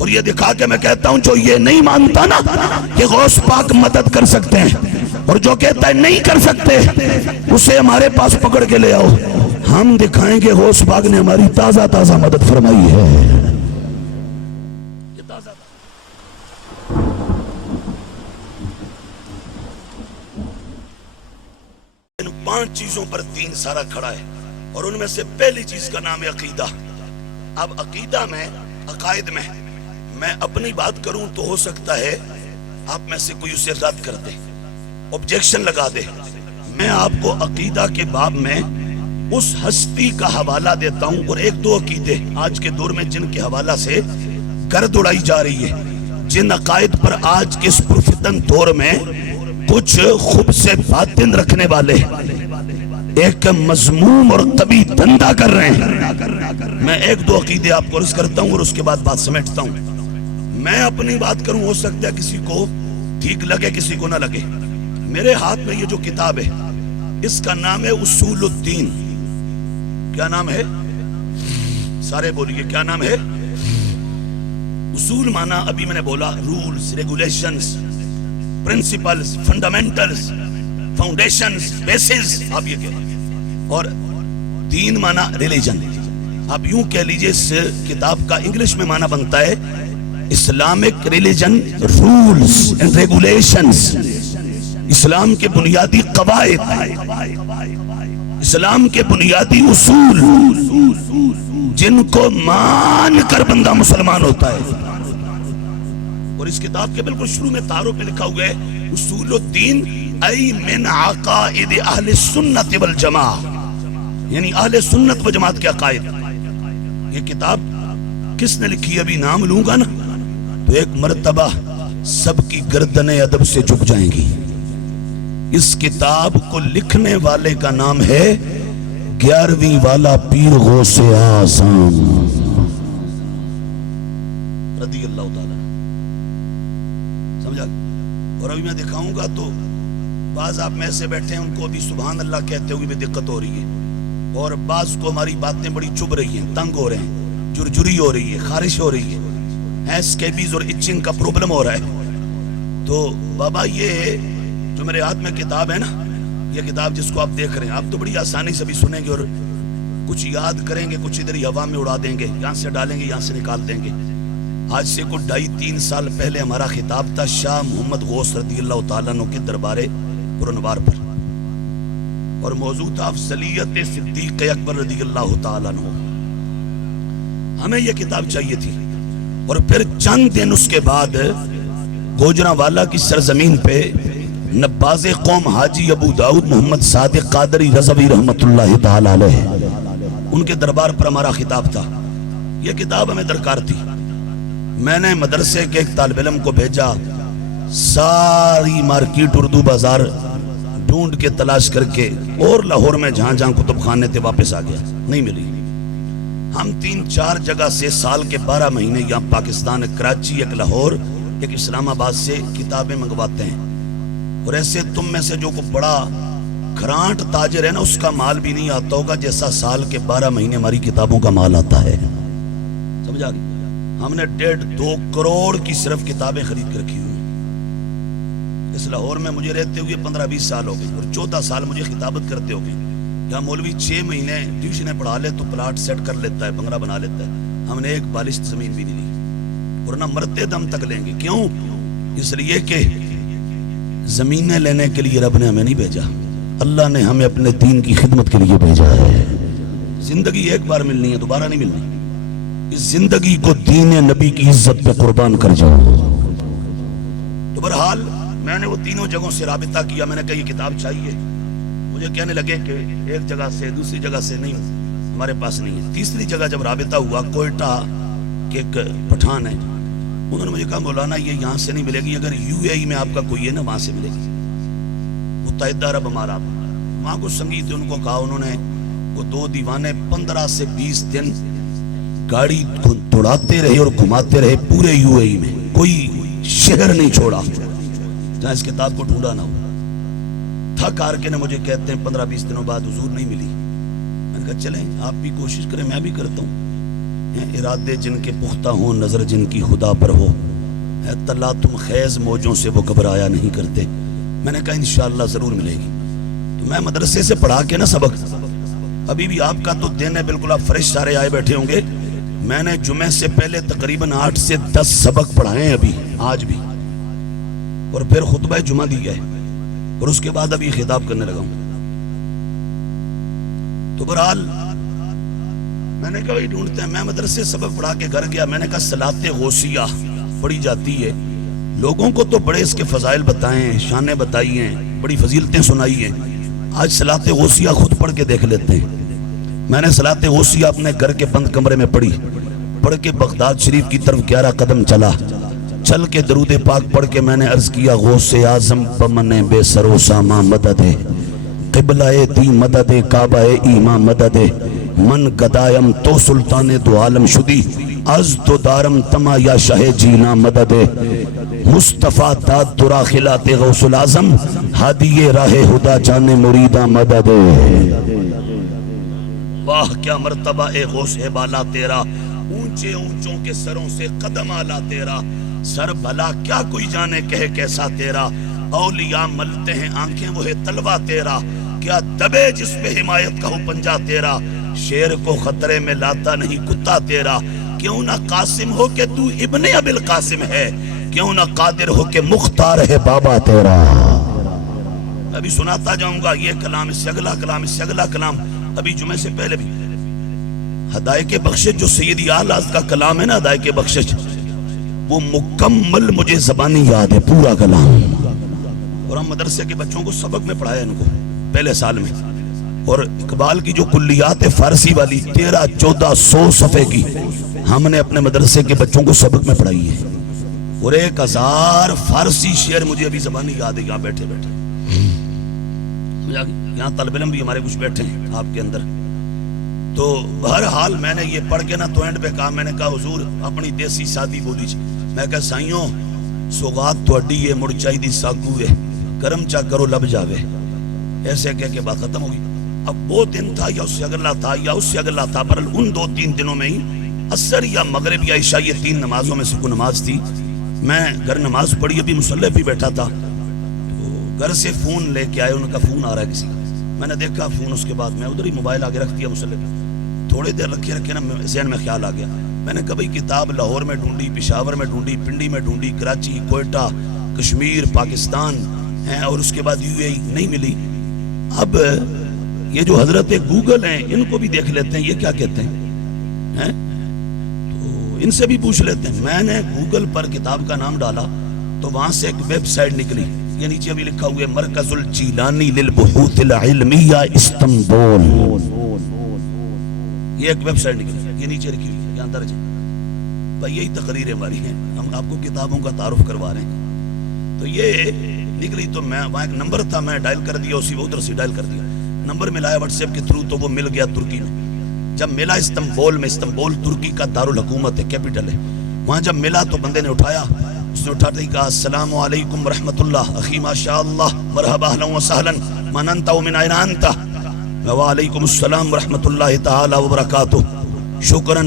اور یہ دکھا کے میں کہتا ہوں جو یہ نہیں مانتا نا کہ غوث پاک مدد کر سکتے ہیں اور جو کہتا ہے نہیں کر سکتے اسے ہمارے پاس پکڑ کے لے آؤ، ہم دکھائیں گے غوث پاک نے ہماری تازہ تازہ مدد فرمائی ہے۔ ان 5 چیزوں پر دین سارا کھڑا ہے اور ان میں سے پہلی چیز کا نام ہے عقیدہ۔ اب عقیدہ میں، عقائد میں اپنی بات کروں تو ہو سکتا ہے آپ میں سے کوئی اسے رد کر دے، آبجیکشن لگا دے۔ میں آپ کو عقیدہ کے باب میں اس ہستی کا حوالہ دیتا ہوں اور 1-2 عقیدے آج کے دور میں جن کے حوالہ سے گرد اڑائی جا رہی ہے، جن عقائد پر آج کے اس پرفتن دور میں کچھ خوب سے باطن رکھنے والے ایک مذموم اور قبیح دھندا کر رہے ہیں۔ میں 1-2 عقیدے آپ کو عرض کرتا ہوں اور اس کے بعد بات سمیٹتا ہوں۔ میں اپنی بات کروں، ہو سکتا ہے کسی کو ٹھیک لگے کسی کو نہ لگے۔ میرے ہاتھ میں یہ جو کتاب ہے اس کا نام ہے اصول الدین۔ کیا نام ہے؟ سارے بولیے کیا نام ہے؟ اصول مانا ابھی میں نے بولا rules, regulations, principles, fundamentals, foundations, bases, آپ یہ کہیں، اور دین مانا ریلیجن۔ آپ یوں کہہ لیجئے اس کتاب کا انگلش میں مانا بنتا ہے Islamic religion rules and regulations, اسلام کے بنیادی قواعد، اسلام کے بنیادی اصول جن کو مان کر بندہ مسلمان ہوتا ہے۔ اور اس کتاب کے بالکل شروع میں تعارف میں لکھا ہوا ہے اصول الدین ای من عقائد اہل سنت والجماعہ، یعنی اہل سنت و جماعت کے عقائد۔ یہ کتاب کس نے لکھی؟ ابھی نام لوں گا نا تو ایک مرتبہ سب کی گردنیں ادب سے جھک جائیں گی۔ اس کتاب کو لکھنے والے کا نام ہے 11ویں والا پیر غوث اعظم رضی اللہ تعالی، سمجھا؟ اور ابھی میں دکھاؤں گا تو بعض آپ میں سے بیٹھے ہیں ان کو ابھی سبحان اللہ کہتے ہوئے بھی دقت ہو رہی ہے، اور بعض کو ہماری باتیں بڑی چبھ رہی ہیں، تنگ ہو رہے ہیں، جرجری ہو رہی ہے، خارش ہو رہی ہے، اسکیبیز اور اچنگ کا پروبلم ہو رہا ہے۔ تو بابا یہ جو میرے ہاتھ میں کتاب ہے نا، یہ کتاب جس کو آپ دیکھ رہے ہیں، آپ تو بڑی آسانی سے بھی سنیں گے اور کچھ یاد کریں گے، کچھ ادھر ہی ہوا میں اڑا دیں گے، یہاں سے ڈالیں گے یہاں سے نکال دیں گے۔ آج سے کوئی 2.5-3 سال پہلے ہمارا خطاب تھا شاہ محمد غوث رضی اللہ تعالیٰ عنہ کے دربار پرنوار پر، اور موضوع تھا افضلیت صدیق اکبر رضی اللہ تعالیٰ عنہ۔ ہمیں یہ کتاب چاہیے تھی، اور پھر چند دن اس کے بعد گوجرانوالا کی سرزمین پہ نباز قوم حاجی ابو داؤد محمد صادق قادری رضوی رحمت اللہ تعالیٰ علیہ، ان کے دربار پر ہمارا خطاب تھا۔ یہ کتاب ہمیں درکار تھی۔ میں نے مدرسے کے ایک طالب علم کو بھیجا، ساری مارکیٹ اردو بازار ڈھونڈ کے تلاش کر کے، اور لاہور میں جہاں جہاں کتب خانے تھے واپس آ گیا، نہیں ملی۔ ہم 3-4 جگہ سے سال کے 12 مہینے یہاں پاکستان، کراچی، ایک لاہور، ایک اسلام آباد سے کتابیں منگواتے ہیں، اور ایسے تم میں سے جو کو بڑا گھرانٹ تاجر ہے نا، اس کا مال بھی نہیں آتا ہوگا جیسا سال کے 12 مہینے ہماری کتابوں کا مال آتا ہے۔ سمجھا گئی؟ ہم نے 1.5-2 کروڑ کی صرف کتابیں خرید کر رکھی ہوئی۔ اس لاہور میں مجھے رہتے ہوئے 15-20 سال ہو گئے، اور 14 سال مجھے خطابت کرتے ہو گئے۔ یہاں مولوی 6 مہینے ٹیوشنیں پڑھا لے تو پلاٹ سیٹ کر لیتا ہے، بنگلہ بنا لیتا ہے۔ ہم نے ایک بالشت زمین بھی نہیں لی، اور نہ مرتے دم تک لیں گے۔ کیوں؟ اس لیے کہ زمینیں لینے کے لیے رب نے ہمیں نہیں بھیجا، اللہ نے ہمیں اپنے دین کی خدمت کے لیے بھیجا ہے۔ زندگی ایک بار ملنی ہے، دوبارہ نہیں ملنی۔ اس زندگی کو دین نبی کی عزت پہ قربان کر جاؤ۔ تو بہرحال میں نے وہ تینوں جگہوں سے رابطہ کیا، میں نے کہا یہ کتاب چاہیے۔ مجھے کہنے لگے کہ ایک جگہ سے، دوسری جگہ سے نہیں، ہمارے پاس نہیں ہے۔ تیسری جگہ جب رابطہ ہوا، کوئٹہ کے ایک پٹھان ہے، انہوں نے مجھے کہا مولانا یہ یہاں سے نہیں ملے گی، اگر UAE میں آپ کا کوئی ہے نا وہاں سے ملے گی، متحدہ عرب امارات۔ وہاں کو سنگی تھے، ان کو کہا، انہوں نے وہ 2 دیوانے 15 سے 20 دن گاڑی دوڑاتے رہے اور گھماتے رہے پورے UAE میں، کوئی شہر نہیں چھوڑا جہاں اس کتاب کو ڈھونڈا نہ ہو۔ تھک ہار کے نے مجھے کہتے ہیں 15-20 دنوں بعد حضور نہیں ملی۔ میں نے کہا چلیں آپ بھی کوشش کریں، میں بھی کرتا ہوں۔ ارادے جن کے پختہ ہوں نظر جن کی خدا پر ہو، اے تلا تم خیز موجوں سے وہ گھبرایا نہیں کرتے۔ میں نے کہا انشاءاللہ ضرور ملے گی۔ تو میں مدرسے سے پڑھا کے نا سبق، ابھی بھی آپ کا تو دن ہے بالکل، آپ فریش سارے آئے بیٹھے ہوں گے، میں نے جمعے سے پہلے تقریباً 8 سے 10 سبق پڑھائے ہیں ابھی آج بھی، اور پھر خطبہ جمعہ دیا ہے، اور اس کے بعد ابھی خطاب کرنے لگا ہوں۔ تو بہرحال میں نے کہا وہی ڈھونڈتے ہیں۔ میں مدرسے سبق پڑھا کے گھر گیا، میں نے کہا صلاۃ غوثیہ پڑھی جاتی ہے، لوگوں کو تو بڑے اس کے فضائل بتائے ہیں، شانیں بتائی ہیں، بڑی فضیلتیں سنائی ہیں، آج صلاۃ غوثیہ خود پڑھ کے دیکھ لیتے ہیں۔ میں نے صلاۃ غوثیہ اپنے گھر کے بند کمرے میں پڑھی، پڑھ کے بغداد شریف کی طرف 11 قدم چلا، چل کے درود پاک پڑھ کے میں نے عرض کیا غوث اعظم بمن بے سر و ساما مدد قبلہ دی مدد کعبہ ایمان مدد من گدایم تو سلطان دو عالم شدی از تو دارم تما یا شاہ جینا مدد مصطفیٰ داد درا خلات غوث العظم ہادی راہ خدا جانے مریدہ مدد۔ واہ کیا مرتبہ اے غوث بالا تیرا، اونچے اونچوں کے سروں سے قدم آلا تیرا، سر بھلا کیا کوئی جانے کہے کیسا تیرا، اولیاء ملتے ہیں آنکھیں وہ ہے تلوہ تیرا، کیا دبے جس پہ حمایت کا ہو پنجہ تیرا، شیر کو خطرے میں لاتا نہیں کتا تیرا، کیوں نہ قاسم ہو کہ تو ابن ابی القاسم ہے، کیوں نہ قادر ہو کہ مختار ہے بابا تیرا۔ ابھی سناتا جاؤں گا یہ کلام، اس سے اگلا کلام، اس سے اگلا کلام، ابھی جمعے سے پہلے بھی ہدایت بخشش جو سیدی اعلیٰ کا کلام ہے نا، ہدایت بخشش وہ مکمل مجھے زبانی یاد ہے پورا کلام، اور ہم مدرسے کے بچوں کو سبق میں پڑھایا ان کو پہلے سال میں، اور اقبال کی جو کلیات فارسی والی 1300-1400 صفحے کی ہم نے اپنے مدرسے کے بچوں کو سبق میں پڑھائی ہے، اور 1000 فارسی شعر مجھے ابھی زبانی یاد ہے یہاں بیٹھے بیٹھے۔ یہاں طالب علم بھی ہمارے کچھ بیٹھے ہیں آپ کے اندر، تو بہرحال میں نے یہ پڑھ کے نا تو اینڈ پہ کہا، میں نے کہا حضور اپنی دیسی سادی بولی چی، میں کہا سائیوں سوغات تو اڈی ہے مڑ چاہی دی ساکو ہے، کرم چا کرو لب جاوے، ایسے کہہ کے بات ختم ہوگی۔ اب وہ دن تھا یا اس سے اگلا تھا یا اس سے اگلا تھا، پر ان 2-3 دنوں میں ہی عصر یا مغرب یا عشاء یہ 3 نمازوں میں سے کوئی نماز تھی، میں گھر نماز پڑھی، ابھی مصلی پہ بیٹھا تھا، گھر سے فون لے کے آئے، ان کا فون آ رہا ہے کسی کا، میں نے دیکھا فون، اس کے بعد میں ادھر ہی موبائل آگے رکھ دیا مصلی پہ، تھوڑی دیر رکھے نا ذہن میں خیال آ گیا، میں نے کہا بھئی کتاب لاہور میں ڈھونڈی، پشاور میں ڈھونڈی، پنڈی میں ڈھونڈی، کراچی، کوئٹہ، کشمیر، پاکستان ہیں، اور اس کے بعد UAE نہیں ملی۔ اب یہ جو حضرت گوگل ہیں ان کو بھی دیکھ لیتے ہیں یہ کیا کہتے ہیں، تو ان سے بھی پوچھ لیتے ہیں۔ میں نے گوگل پر کتاب کا نام ڈالا تو وہاں سے ایک ویب سائٹ نکلی، یہ نیچے بھی لکھا ہوئے مرکز الجیلانی للبحوث العلمیہ استنبول، یہ ایک ویب سائٹ نکلی، یہ نیچے لکھی ہوئی ہے، یہاں درج ہے بھائی، یہی تقریریں ہماری ہیں، ہم آپ کو کتابوں کا تعارف کروا رہے ہیں۔ تو یہ نکلی تو میں وہاں ایک نمبر تھا، میں ڈائل کر دیا، اسی ادھر سے ڈائل کر دیا، نمبر ملایا واٹس ایپ کے تھرو، تو وہ مل گیا ترکی میں۔ جب ملا استنبول میں، استنبول ترکی کا دارالحکومت ہے، کیپٹل ہے، وہاں جب ملا تو بندے نے اٹھایا، اس نے اٹھاتے ہی کہا السلام علیکم ورحمۃ اللہ اخی ماشاء اللہ مرحبا اہلا وسہلا من انت ومن این انت، وعلیکم السلام ورحمۃ اللہ تعالی وبرکاتہ، شکرا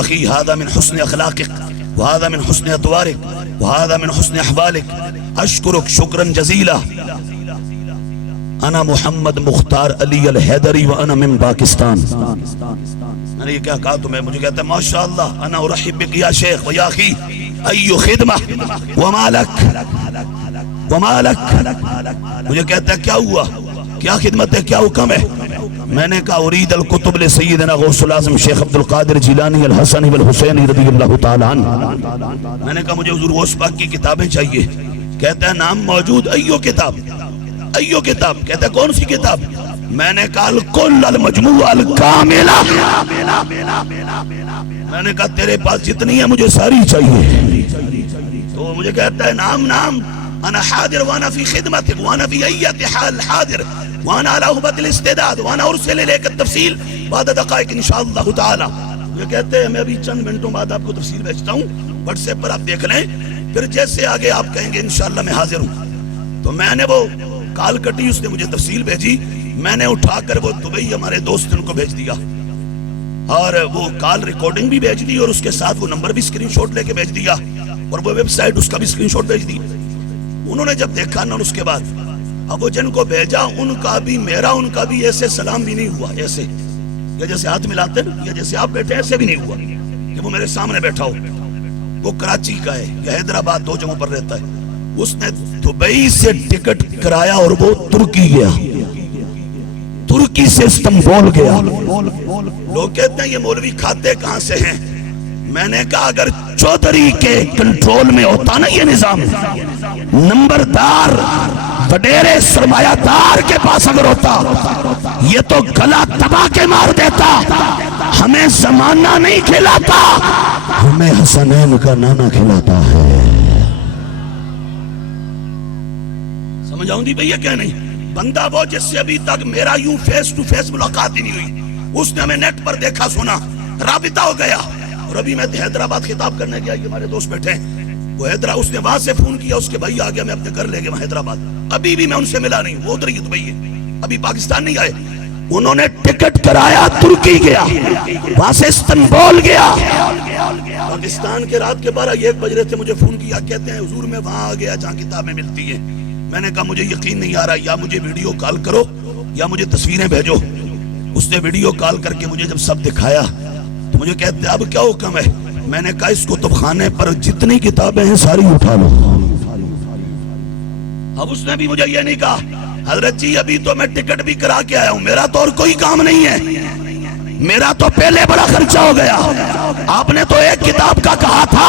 اخی هذا من حسن اخلاقک وهذا من حسن اطوارک وهذا من حسن احوالک، اشکرک شکرا جزیلا، انا محمد مختار علی الحیدری وانا من پاکستان۔ میں نے یہ کیا کہا تمہیں؟ مجھے کہتا ہے ماشاءاللہ انا ارحب بک یا شیخ و یا اخی ایو خدمہ وما لک وما لک، مجھے کہتا ہے کیا ہوا، کیا خدمت ہے، کیا حکم ہے؟ میں نے کہا ارید الکتب لسیدنا غوث العظم شیخ عبدالقادر جیلانی الحسنی والحسینی رضی اللہ تعالی عنہ، میں نے کہا مجھے حضور غوث پاک کی کتابیں چاہیے، کہتا ہے نام موجود، ایو کتاب، ایو کتاب، کہتا ہے کون سی کتاب؟ میں نے کہا الکل المجموع الکاملہ، میں نے کہا تیرے پاس جتنی ہے مجھے ساری چاہیے، تو مجھے کہتا ہے نام نام، انا حاضر وانا فی خدمتک وانا فی ایت حال حاضر وانا علی احبت الاستعداد وانا ارسل الیک التفصیل بعد دقائق انشاءاللہ تعالی۔ یہ کہتے ہیں میں ابھی چند منٹوں بعد آپ کو تفصیل بھیجتا ہوں، واٹس ایپ پر آپ دیکھ لیں، پھر جیسے آگے آپ کہیں گے انشاءاللہ میں حاضر ہوں۔ تو میں نے وہ کال کٹی، اس نے مجھے تفصیل بھیجی، میں نے اٹھا کر وہ دبئی ہمارے دوست ان کو بھیج دیا، اور وہ کال ریکارڈنگ بھی بھیج دی اور اس کے ساتھ وہ نمبر بھی اسکرین شاٹ لے کے بھیج دیا اور وہ ویب سائٹ اس کا بھی اسکرین شاٹ بھیج دی. انہوں نے جب دیکھا نا اس کے بعد اب وہ جن کو بھیجا ان کا بھی میرا ان کا بھی ایسے سلام بھی نہیں ہوا, ایسے یا جیسے ہاتھ ملاتے ہیں یا جیسے آپ بیٹھے ایسے بھی نہیں ہوا کہ وہ میرے سامنے بیٹھا ہو. وہ کراچی کا ہے یا حیدرآباد, 2 جگہوں پر رہتا ہے. اس نے دبئی سے ٹکٹ کرایا اور وہ ترکی گیا, ترکی سے استنبول گیا. لوگ کہتے ہیں یہ مولوی کھاتے کہاں سے ہیں؟ میں نے کہا اگر چودھری کے کنٹرول میں ہوتا نا یہ نظام, نمبردار وڈیرے سرمایہ دار کے پاس اگر ہوتا, یہ تو گلا دبا کے مار دیتا. ہمیں زمانہ نہیں کھلاتا, ہمیں حسنین کا نانا کھلاتا ہے. سمجھ آؤں دی بھئی کیا نہیں؟ بندہ وہ جس سے ابھی تک میرا یوں فیس ٹو فیس ملاقات ہی نہیں ہوئی, اس نے ہمیں نیٹ پر دیکھا سنا, رابطہ ہو گیا. اور ابھی میں حیدرآباد خطاب کرنے گیا, یہ ہمارے دوست بیٹھے ہیں, وہ حیدرآباد, اس نے وہاں سے فون کیا, اس کے بھائی آ گیا, میں اپنے گھر لے گیا حیدرآباد. ابھی بھی میں ان سے ملا نہیں, وہ ادھر ہی دبئی ہے, ابھی پاکستان نہیں آئے. انہوں نے ٹکٹ کرایا, ترکی گیا, وہاں سے استنبول گیا. پاکستان کے رات کے 12-1 بج رہے تھے, مجھے فون کیا, کہتے ہیں حضور میں وہاں آ گیا جہاں کتابیں ملتی ہیں. میں نے کہا مجھے یقین نہیں آ رہا, یا مجھے ویڈیو کال کرو یا مجھے تصویریں بھیجو. اس نے ویڈیو کال کر کے مجھے جب سب دکھایا تو مجھے کہتے اب کیا حکم ہے؟ میں نے کہا اس کتب خانے پر جتنی کتابیں ہیں ساری اٹھا لو. اب اس نے بھی مجھے یہ نہیں کہا حضرت جی ابھی تو میں ٹکٹ بھی کرا کے آیا ہوں, میرا تو اور کوئی کام نہیں ہے, میرا تو پہلے بڑا خرچہ ہو گیا. آپ نے تو ایک کتاب کا کہا تھا,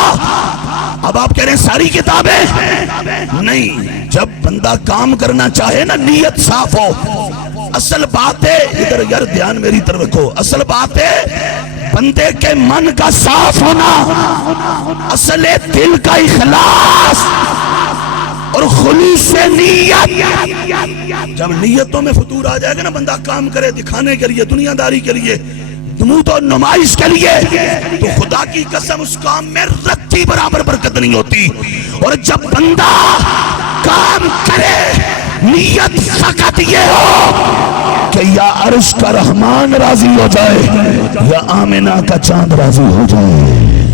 اب آپ کہہ رہے ہیں ساری کتابیں نہیں. جب بندہ کام کرنا چاہے نا, نیت صاف ہو. اصل بات ہے, ادھر یار دھیان میری طرف رکھو, اصل بات ہے بندے کے من کا صاف ہونا, اصل دل کا اخلاص اور خلوص نیت. جب نیتوں میں فتور آ جائے گا نا, بندہ کام کرے دکھانے کے لیے, دنیا داری کے لیے, دموت اور نمائش کے لیے, تو خدا کی قسم اس کام میں رتی برابر برکت نہیں ہوتی. اور جب بندہ کام کرے نیت فقط یہ ہو کہ یا عرش کا رحمان راضی ہو جائے یا آمنہ کا چاند راضی ہو جائے,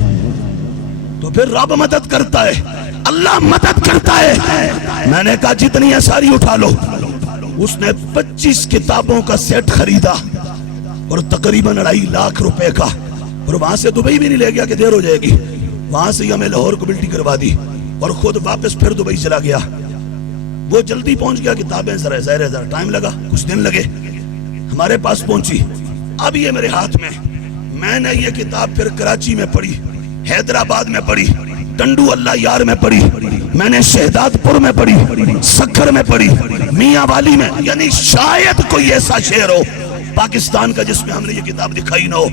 تو پھر رب مدد کرتا ہے, اللہ مدد کرتا ہے. میں نے کہا جتنی ہے ساری اٹھا لو. اس نے 25 کتابوں کا سیٹ خریدا اور تقریباً 2.5 لاکھ روپے کا, اور وہاں سے دبئی بھی نہیں لے گیا کہ دیر ہو جائے گی, وہاں سے ہمیں لاہور کو بلٹی کروا دی اور خود واپس پھر دبئی چلا گیا. وہ جلدی پہنچ گیا, کتابیں ذرا ٹائم لگا, کچھ دن لگے, ہمارے پاس پہنچی. اب یہ میرے ہاتھ میں نے یہ کتاب پھر کراچی میں پڑھی, حیدرآباد میں پڑھی, ٹنڈو اللہ یار میں پڑھی, میں نے شہداد پور میں پڑھی, سکھر میں پڑھی, میاں والی میں. یعنی شاید کوئی ایسا شہر ہو پاکستان کا جس میں ہم نے یہ کتاب دکھائی نہ ہو.